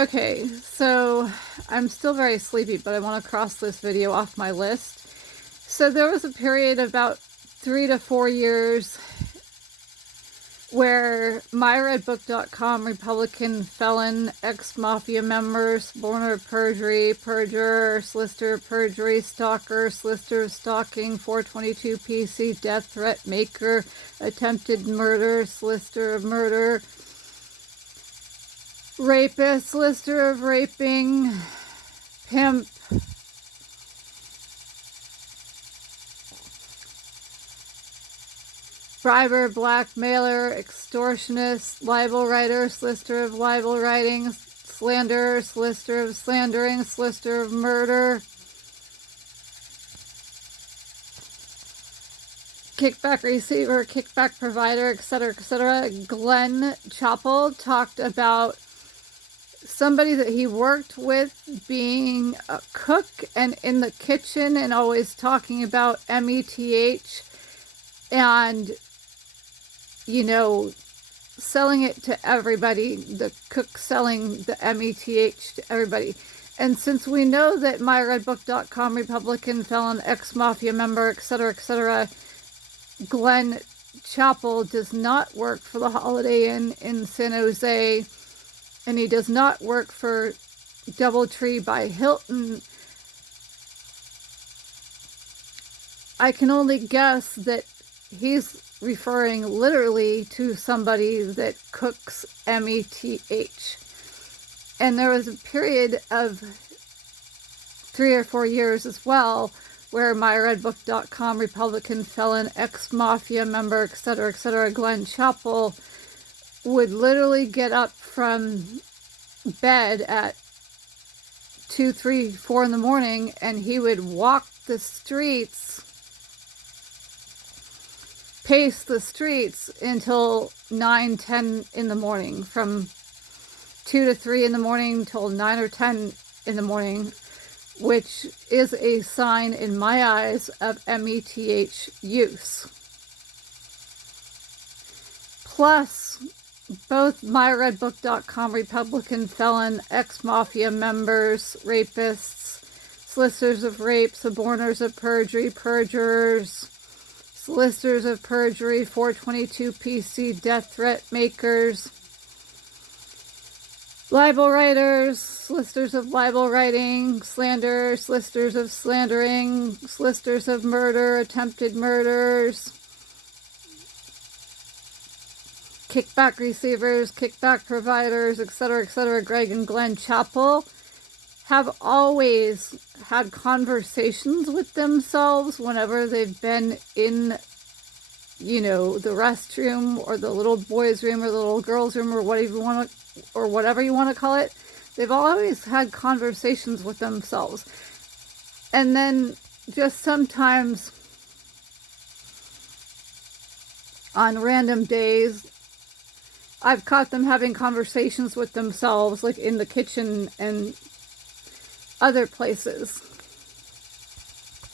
Okay, so I'm still very sleepy, but I want to cross this video off my list. So there was a period of about 3 to 4 years where Myredbook.com, Republican felon, ex-mafia member, suborner of perjury, perjurer, solicitor of perjury, stalker, solicitor of stalking, 422 PC, death threat maker, attempted murder, solicitor of murder, rapist, solicitor of raping, pimp, briber, blackmailer, extortionist, libel writer, solicitor of libel writing, slander, solicitor of slandering, solicitor of murder, kickback receiver, kickback provider, etc., etc. Glen Chapel talked about somebody that he worked with being a cook and in the kitchen and always talking about METH and, you know, selling it to everybody, the cook selling the METH to everybody. And since we know that Myredbook.com, Republican felon, ex-mafia member, etc., etc., Glen Chapel does not work for the Holiday Inn in San Jose, and he does not work for Doubletree by Hilton. I can only guess that he's referring literally to somebody that cooks METH. And there was a period of 3 or 4 years as well where Myredbook.com, Republican felon, ex-mafia member, etc., Glen Chapel would literally get up from bed at 2, 3, 4 in the morning, and he would walk the streets, pace the streets until 9, 10 in the morning, from 2 to 3 in the morning till 9 or 10 in the morning, which is a sign in my eyes of METH use. Plus, both Myredbook.com, Republican felon, ex-mafia members, rapists, solicitors of rape, suborners of perjury, perjurers, solicitors of perjury, 422 PC, death threat makers, libel writers, solicitors of libel writing, slander, solicitors of slandering, solicitors of murder, attempted murders, kickback receivers, kickback providers, etc., Greg and Glen Chapel have always had conversations with themselves whenever they've been in, you know, the restroom or the little boys' room or the little girls' room or whatever you want to call it. They've always had conversations with themselves. And then just sometimes on random days, I've caught them having conversations with themselves, like in the kitchen and other places.